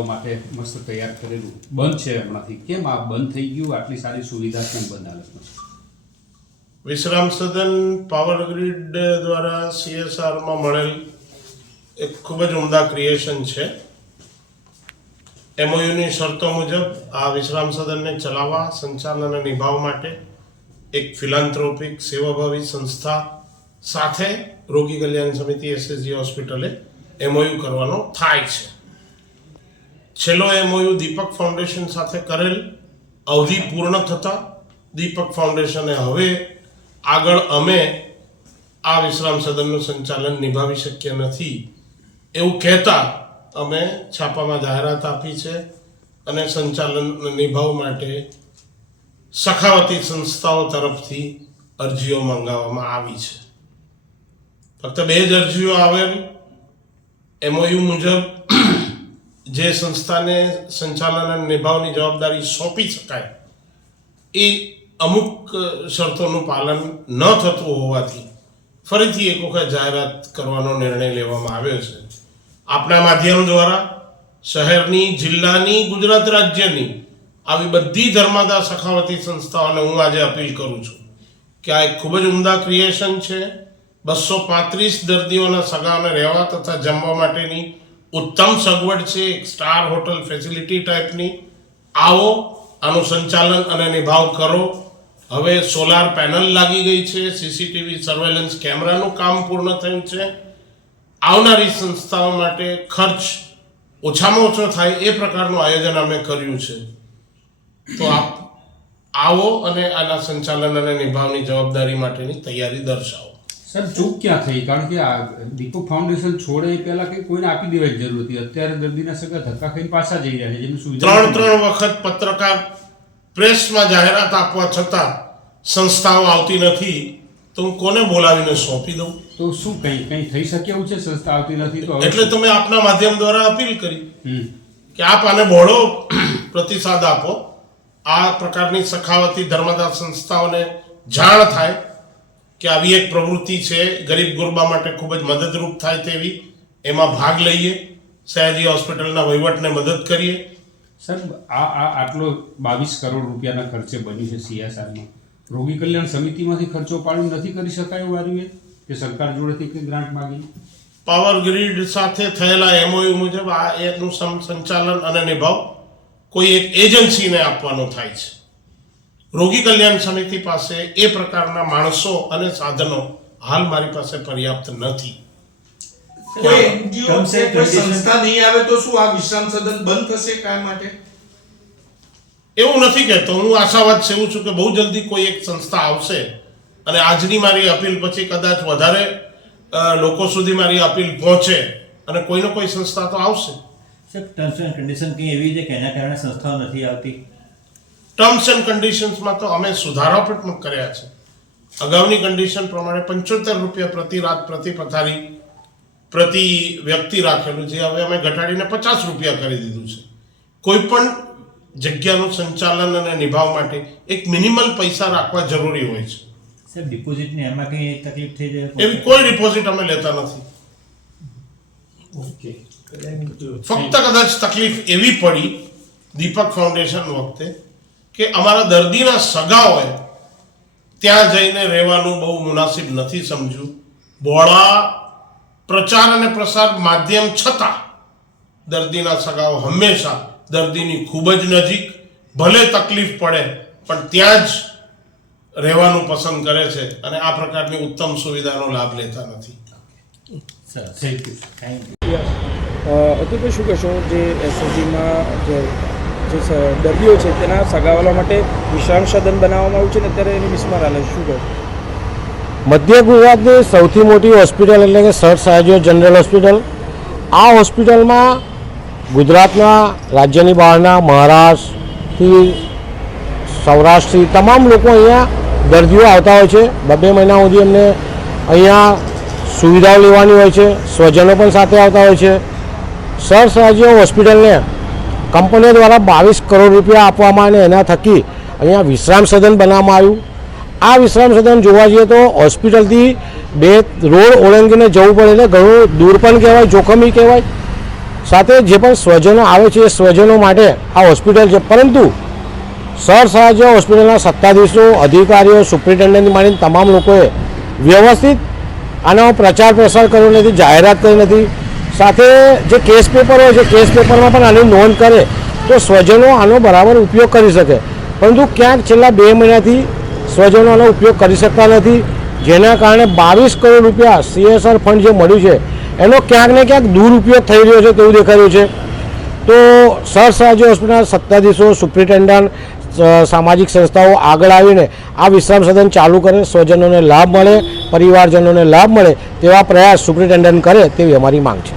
મહિલાઓ માટે મસ્ત તૈયાર કરેલું બંધ છે હમણાંથી, કેમ આ બંધ થઈ ગયું? આટલી સારી સુવિધા કેમ બંધ હાલતમાં છે? વિશ્રામ સદન પાવર ગ્રીડ દ્વારા CSRમાં મળેલ એક ખૂબ જ ઉમદા ક્રિએશન છે. MOUની શરતો મુજબ આ વિશ્રામ સદનને ચલાવવા, સંચાલન અને નિભાવવા માટે એક ફિલાન્થ્રોપિક સેવાભાવી સંસ્થા સાથે રોગી કલ્યાણ સમિતિ SSG હોસ્પિટલે MOU કરવાનો થાય છે. છેલ્લો MOU દીપક ફાઉન્ડેશન સાથે કરેલ અવધિ પૂર્ણ થતાં દીપક ફાઉન્ડેશને હવે આગળ અમે આ વિશ્રામ સદનનું સંચાલન નિભાવી શક્ય નથી એવું કહેતા અમે છાપામાં જાહેરાત આપી છે અને સંચાલન નિભાવવા માટે સખાવતી સંસ્થાઓ તરફથી અરજીઓ મંગાવવામાં આવી છે. ફક્ત 2 જ અરજીઓ આવેલ. MOU મુજબ જે સંસ્થાને સંચાલન અને નિભાવની જવાબદારી સોંપી શકાય એ અમુક શરતોનું પાલન ન થતું હોવાથી ફરીથી એક વખત જાહેરાત કરવાનો નિર્ણય લેવામાં આવ્યો છે. આપણા માધ્યમ દ્વારા શહેરની, જિલ્લાની, ગુજરાત રાજ્યની આવી બધી ધર્માદા સખાવતી સંસ્થાઓને હું આજે અપીલ કરું છું કે આ એક ખૂબ જ ઉમદા ક્રિએશન છે. 235 દર્દીઓના સગાઓને રહેવા તથા જમવા માટેની ઉત્તમ સગવડ છે, એક સ્ટાર હોટલ ફેસિલિટી ટાઈપની. આવો, આનું સંચાલન અને નિભાવ કરો. હવે સોલાર પેનલ લાગી ગઈ છે, CCTV સર્વેલન્સ કેમેરાનું કામ પૂર્ણ થયું છે. આવનારી સંસ્થાઓ માટે ખર્ચ ઓછામાં ઓછો થાય એ પ્રકારનું આયોજન અમે કર્યું છે. તો આપ આવો અને આના સંચાલન અને નિભાવની જવાબદારી માટેની તૈયારી દર્શાવો. સર, ચૂક ક્યાં થઈ? કારણ કે આ દીપક ફાઉન્ડેશન છોડે એ પહેલા કંઈ કોઈને આપી દેવાની જરૂર હતી. અત્યારે દર્દીના સગા ધક્કા ખાઈને પાછા જઈ રહ્યા છે, જેની સુવિધા 3 વખત પત્રકાર પ્રેસમાં જાહેરાત આપવા છતાં સંસ્થાઓ આવતી નથી, તો હું કોને બોલાવીને સોંપી દઉં? તો શું કંઈ થઈ શકે એવું છે? સંસ્થા આવતી નથી તો એટલે તમે આપના માધ્યમ દ્વારા અપીલ કરી કે આપ આને બહોળો પ્રતિસાદ આપો. આ પ્રકારની સખાવતી ધર્મદાસ સંસ્થાઓને જાણ થાય કે આવી એક પ્રવૃત્તિ છે, ગરીબ ગુરબા માટે ખૂબ જ મદદરૂપ થાય તેવી, એમાં ભાગ લઈએ, સયાજી હોસ્પિટલના વહીવટને મદદ કરીએ. સર, આટલો 22 કરોડ રૂપિયાના ખર્ચે બન્યું છે CSRમાં. રોગી કલ્યાણ સમિતિમાંથી ખર્ચો પાડી નથી કરી શકાય એવું આવ્યું કે સરકાર જોડેથી કંઈ ગ્રાન્ટ માગી? પાવર ગ્રીડ સાથે થયેલા MOU મુજબ આ એનું સંચાલન અને નિભાવ કોઈ એક એજન્સીને આપવાનો થાય છે. રોગી કલ્યાણ સમિતિ પાસે એ પ્રકારના માણસો અને સાધનો હાલ મારી પાસે પર્યાપ્ત નથી. સંસ્થા નહીં આવે તો શું આ વિશ્રામ સદન બંધ થશે કાયમ માટે? એવું નથી કહેતો. હું આશાવાદ સેવું છું કે બહુ જલ્દી કોઈ એક સંસ્થા આવશે અને આજની મારી અપીલ પછી કદાચ વધારે લોકો સુધી મારી અપીલ પહોંચે અને કોઈને કોઈ સંસ્થા તો આવશે. સર, ટર્મ્સ એન્ડ કન્ડિશન કંઈ એવી છે કે એના કારણે સંસ્થાઓ નથી આવતી? ટર્મ્સ એન્ડ કન્ડિશન્સમાં તો અમે સુધારા પણ કર્યા છે. અગાઉની કન્ડિશન પ્રમાણે 75 રૂપિયા પ્રતિ રાત પ્રતિ પથારી પ્રતિ વ્યક્તિ રાખેલું, જે હવે અમે ઘટાડીને 50 રૂપિયા કરી દીધું છે. કોઈ પણ જગ્યાનું સંચાલન અને નિભાવ માટે એક મિનિમલ પૈસા રાખવા જરૂરી હોય છે. સર, ડિપોઝિટની એમાં કંઈ તકલીફ થઈ જાય? એવી કોઈ ડિપોઝિટ અમે લેતા નથી. ઓકે. ફક્ત કદાચ તકલીફ એવી પડી દીપક ફાઉન્ડેશન વખતે કે અમારા દર્દીના સગાઓએ ત્યાં જઈને રહેવાનું બહુ મુનાસિબ નથી સમજ્યું. બહોળા પ્રચાર અને પ્રસાર માધ્યમ છતાં દર્દીના સગાઓ હંમેશા દર્દીની ખૂબ જ નજીક, ભલે તકલીફ પડે પણ ત્યાં જ રહેવાનું પસંદ કરે છે અને આ પ્રકારની ઉત્તમ સુવિધાનો લાભ લેતા નથી. Sir, thank you. અતુલભાઈ, શું કહેશો જે SSGમાં જે દર્દીઓ છે તેના સગાવાલા માટે વિશ્રામ સદન બનાવવામાં આવ્યું છે ને અત્યારે એની મિસમાર હાલે, શું કહે? મધ્ય ગુજરાતની સૌથી મોટી હોસ્પિટલ એટલે કે સર સયાજી જનરલ હોસ્પિટલ. આ હોસ્પિટલમાં ગુજરાતના, રાજ્યની બહારના, મહારાષ્ટ્રથી, સૌરાષ્ટ્રથી તમામ લોકો અહીંયા દર્દીઓ આવતા હોય છે. 2 મહિના સુધી એમને અહીંયા સુવિધાઓ લેવાની હોય છે. સ્વજનો પણ સાથે આવતા હોય છે. સર સયાજી હોસ્પિટલને કંપનીઓ દ્વારા 22 કરોડ રૂપિયા આપવામાં અને એના થકી અહીંયા વિશ્રામ સદન બનાવવામાં આવ્યું. આ વિશ્રામ સદન જોવા જઈએ તો હોસ્પિટલથી 2 રોડ ઓળંગીને જવું પડે એટલે ઘણું દૂર પણ કહેવાય, જોખમી કહેવાય. સાથે જે પણ સ્વજનો આવે છે એ સ્વજનો માટે આ હોસ્પિટલ છે, પરંતુ સર સયાજી હોસ્પિટલના સત્તાધીશો, અધિકારીઓ, સુપ્રિન્ટેન્ડન્ટની માંડીને તમામ લોકોએ વ્યવસ્થિત આનો પ્રચાર પ્રસાર કર્યો નથી, જાહેરાત કરી નથી. સાથે જે કેસ પેપર હોય છે કેસ પેપરમાં પણ આની નોંધ કરે તો સ્વજનો આનો બરાબર ઉપયોગ કરી શકે, પરંતુ ક્યાંક છેલ્લા 2 મહિનાથી સ્વજનો આનો ઉપયોગ કરી શકતા નથી, જેના કારણે 22 કરોડ રૂપિયા CSR ફંડ જે મળ્યું છે એનો ક્યાંક ને ક્યાંક દુરુપયોગ થઈ રહ્યો છે તેવું દેખાઈ રહ્યું છે. તો સર સયાજી હોસ્પિટલના સત્તાધીશો, સુપ્રિન્ટેન્ડન્ટ, સામાજિક સંસ્થાઓ આગળ આવીને આ વિશ્રામ સદન ચાલુ કરે, સ્વજનોને લાભ મળે, પરિવારજનોને લાભ મળે તેવા પ્રયાસ સુપ્રિન્ટેન્ડન્ટ કરે તેવી અમારી માંગ છે.